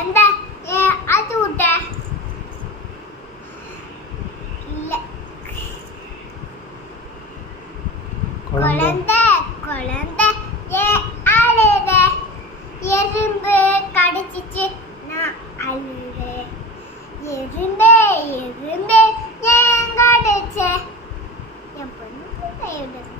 குழந்தை அது விட்ட இல்ல குழந்தை குழந்தை அழுத எறும்பு கடிச்சிச்சு நான் அழுத எறும்பே எறும்பே ஏன் கடிச்ச என் பொண்ணு